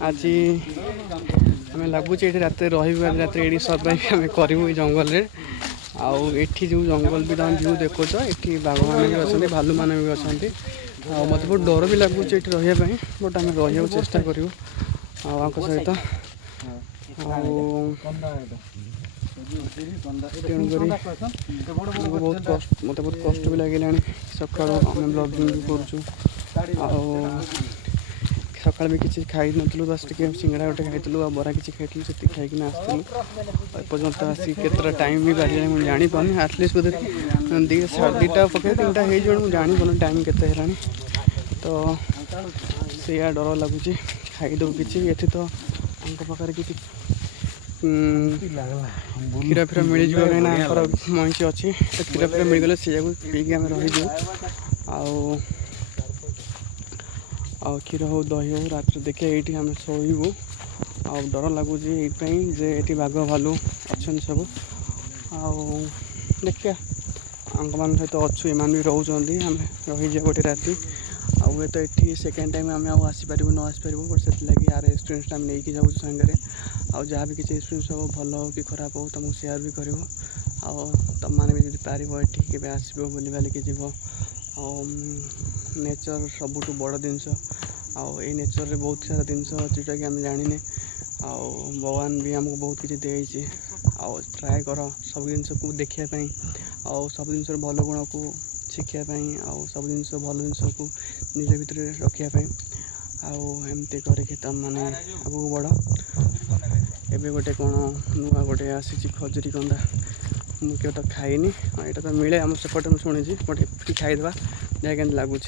आज आम लगुच ये रात रात ये सर्वाइव आम करूँ जंगल में आठी जो जंगल भी तुम व्यू देखो ये बाघ मैंने भी अच्छा भालू मैंने भी अच्छा मत बहुत डर भी लगुच ये रही बट आम रहा चेष्टा करूँ सहित बहुत कष्ट मत बहुत कष्ट भी लगे सका आम ब्लॉगिंग भी करूँ सका भी किसी खाई नु बस टे सिंगड़ा गोटे खाई बरा किसी खाई से खाई आसलु एपर्तंत आसिक केतटा टाइम भी बाहर मुझे जापानी आटलिस्ट बोधे 2:30 पकड़े 3टा हो मुझे जापानी टाइम के तो सैया डर लगुच खाईदे कि ये तो पाखे कि क्षीर फीर मिल जाए मंची अच्छी तो क्षीर फीर मिलगले से पीक आम रही आ क्षीर हो दही हो रात देखिए ये आम शोबू आ डर लगुच ये बाघ भालू अच्छा सब देखिए मान सहित अच्छु एम भी रोचान आम रही गोटे राति आए तो ये सेकेंड टाइम आम आसपार न आसपार बट से लगे यार एक्सपीरियंस आम नहीं जाऊँ सांगे आ जहाँ भी किसी एक्सपीरियंस हो भल हो कि खराब हो तुमको सेयार भी कर तुम मैंने भी पार ये आसो बुली बालिकी जीव नेचर सबुठ बड़ जिनस आई नेचर रे बहुत सारा जिनस जोटा कि आम जाने भगवान भी आमको बहुत किसी देती ट्राए कर सब जिन को देखापी सब जिन भल गुण को शिखापी सब जिन भल जिन को निज भितर रखापी आमती करके तुम मैंने आगू बढ़ एबे गोटे कौन नुआ गोटे आसी खजुरी कंदा मुझे तो खाइनी यहाँ तो मिले आम सेपटे मुझे शुणी बट खाईदे जहाँ लगुच।